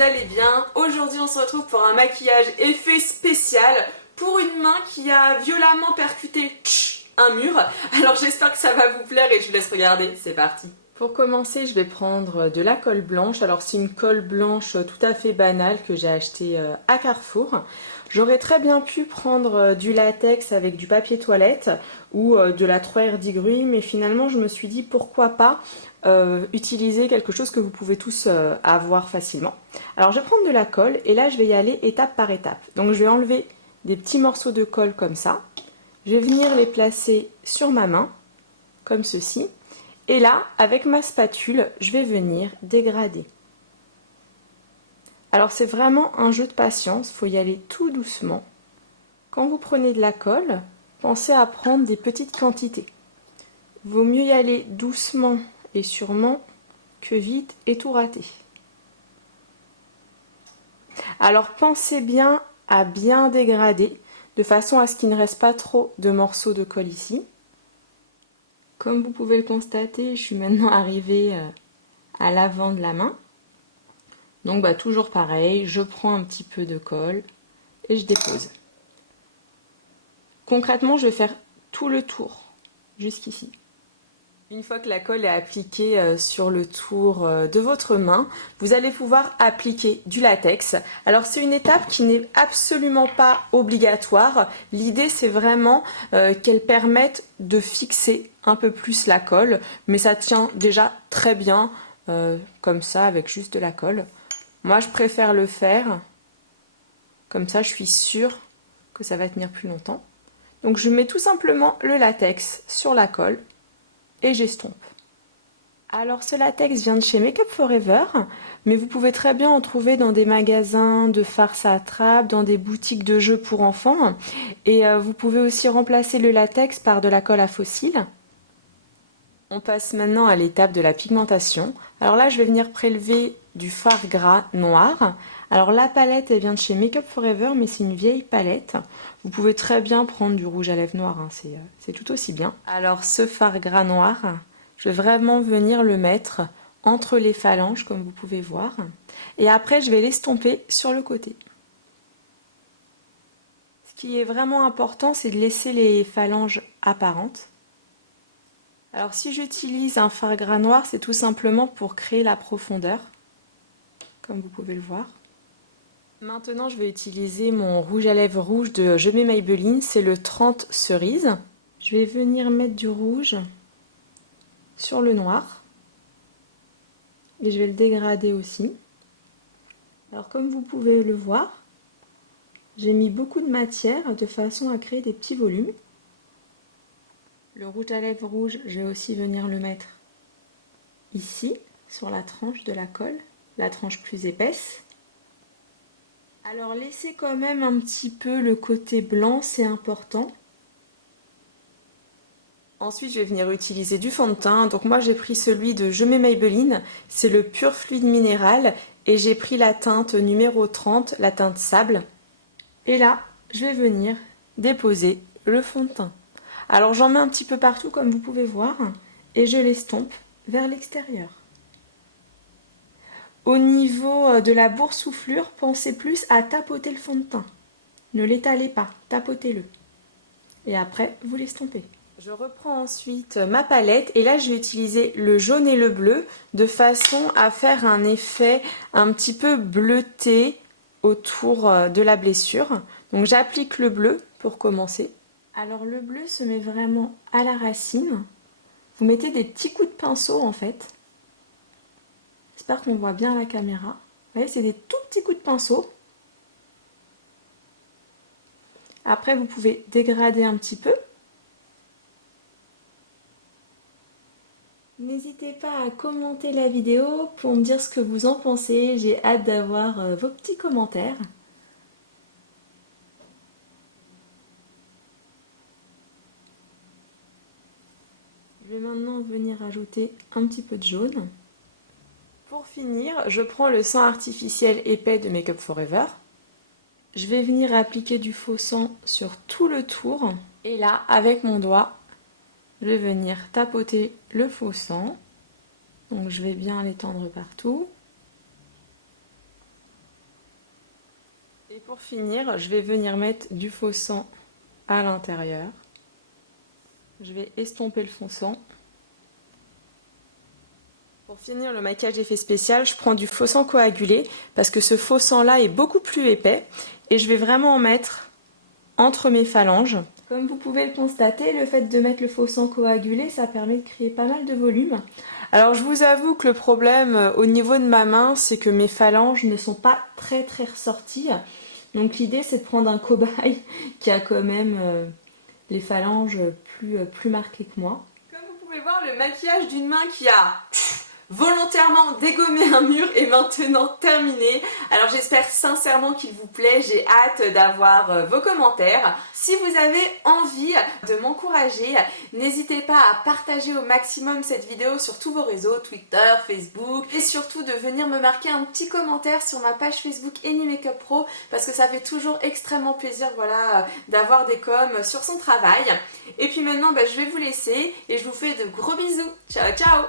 vous allez bien. Aujourd'hui on se retrouve pour un maquillage effet spécial pour une main qui a violemment percuté un mur. Alors j'espère que ça va vous plaire et je vous laisse regarder, c'est parti. Pour commencer, je vais prendre de la colle blanche. Alors c'est une colle blanche tout à fait banale que j'ai achetée à Carrefour. J'aurais très bien pu prendre du latex avec du papier toilette ou de la 3R d'Igru, mais finalement je me suis dit pourquoi pas utiliser quelque chose que vous pouvez tous avoir facilement. Alors je vais prendre de la colle et là je vais y aller étape par étape. Donc je vais enlever des petits morceaux de colle comme ça. Je vais venir les placer sur ma main, comme ceci. Et là, avec ma spatule, je vais venir dégrader. Alors c'est vraiment un jeu de patience, il faut y aller tout doucement. Quand vous prenez de la colle, pensez à prendre des petites quantités. Il vaut mieux y aller doucement et sûrement que vite et tout rater. Alors pensez bien à bien dégrader, de façon à ce qu'il ne reste pas trop de morceaux de colle ici. Comme vous pouvez le constater, je suis maintenant arrivée à l'avant de la main. Donc toujours pareil, je prends un petit peu de colle et je dépose. Concrètement, je vais faire tout le tour, jusqu'ici. Une fois que la colle est appliquée sur le tour de votre main, vous allez pouvoir appliquer du latex. Alors c'est une étape qui n'est absolument pas obligatoire. L'idée c'est vraiment qu'elle permette de fixer un peu plus la colle, mais ça tient déjà très bien comme ça avec juste de la colle. Moi je préfère le faire comme ça, je suis sûre que ça va tenir plus longtemps. Donc je mets tout simplement le latex sur la colle et j'estompe. Alors ce latex vient de chez Make Up Forever, mais vous pouvez très bien en trouver dans des magasins de farce à attrape, dans des boutiques de jeux pour enfants. Et vous pouvez aussi remplacer le latex par de la colle à fossiles. On passe maintenant à l'étape de la pigmentation. Alors là je vais venir prélever du fard gras noir. Alors la palette elle vient de chez Make Up Forever, mais c'est une vieille palette. Vous pouvez très bien prendre du rouge à lèvres noir, hein, c'est tout aussi bien. Alors ce fard gras noir, je vais vraiment venir le mettre entre les phalanges comme vous pouvez voir. Et après je vais l'estomper sur le côté. Ce qui est vraiment important, c'est de laisser les phalanges apparentes. Alors si j'utilise un fard gras noir, c'est tout simplement pour créer la profondeur, comme vous pouvez le voir. Maintenant, je vais utiliser mon rouge à lèvres rouge de Je mets Maybelline, c'est le 30 cerise. Je vais venir mettre du rouge sur le noir et je vais le dégrader aussi. Alors comme vous pouvez le voir, j'ai mis beaucoup de matière de façon à créer des petits volumes. Le rouge à lèvres rouge, je vais aussi venir le mettre ici, sur la tranche de la colle, la tranche plus épaisse. Alors laissez quand même un petit peu le côté blanc, c'est important. Ensuite, je vais venir utiliser du fond de teint. Donc moi, j'ai pris celui de Je mets Maybelline, c'est le pur fluide minéral. Et j'ai pris la teinte numéro 30, la teinte sable. Et là, je vais venir déposer le fond de teint. Alors j'en mets un petit peu partout, comme vous pouvez voir, et je l'estompe vers l'extérieur. Au niveau de la boursouflure, pensez plus à tapoter le fond de teint. Ne l'étalez pas, tapotez-le. Et après, vous l'estompez. Je reprends ensuite ma palette et là, je vais utiliser le jaune et le bleu de façon à faire un effet un petit peu bleuté autour de la blessure. Donc j'applique le bleu pour commencer. Alors le bleu se met vraiment à la racine. Vous mettez des petits coups de pinceau en fait. J'espère qu'on voit bien à la caméra. Vous voyez, c'est des tout petits coups de pinceau. Après, vous pouvez dégrader un petit peu. N'hésitez pas à commenter la vidéo pour me dire ce que vous en pensez. J'ai hâte d'avoir vos petits commentaires. Je vais maintenant venir ajouter un petit peu de jaune. Pour finir, je prends le sang artificiel épais de Make Up Forever. Je vais venir appliquer du faux sang sur tout le tour. Et là, avec mon doigt, je vais venir tapoter le faux sang. Donc je vais bien l'étendre partout. Et pour finir, je vais venir mettre du faux sang à l'intérieur. Je vais estomper le fond sang. Pour finir le maquillage d'effet spécial, je prends du faux sang coagulé parce que ce faux sang là est beaucoup plus épais et je vais vraiment en mettre entre mes phalanges. Comme vous pouvez le constater, le fait de mettre le faux sang coagulé, ça permet de créer pas mal de volume. Alors je vous avoue que le problème au niveau de ma main, c'est que mes phalanges ne sont pas très ressorties. Donc l'idée c'est de prendre un cobaye qui a quand même les phalanges plus marquées que moi. Comme vous pouvez voir, le maquillage d'une main qui a volontairement dégommé un mur est maintenant terminé. Alors j'espère sincèrement qu'il vous plaît, j'ai hâte d'avoir vos commentaires. Si vous avez envie de m'encourager, n'hésitez pas à partager au maximum cette vidéo sur tous vos réseaux, Twitter, Facebook, et surtout de venir me marquer un petit commentaire sur ma page Facebook Any Makeup Pro parce que ça fait toujours extrêmement plaisir, voilà, d'avoir des coms sur son travail. Et puis maintenant, je vais vous laisser et je vous fais de gros bisous. Ciao ciao.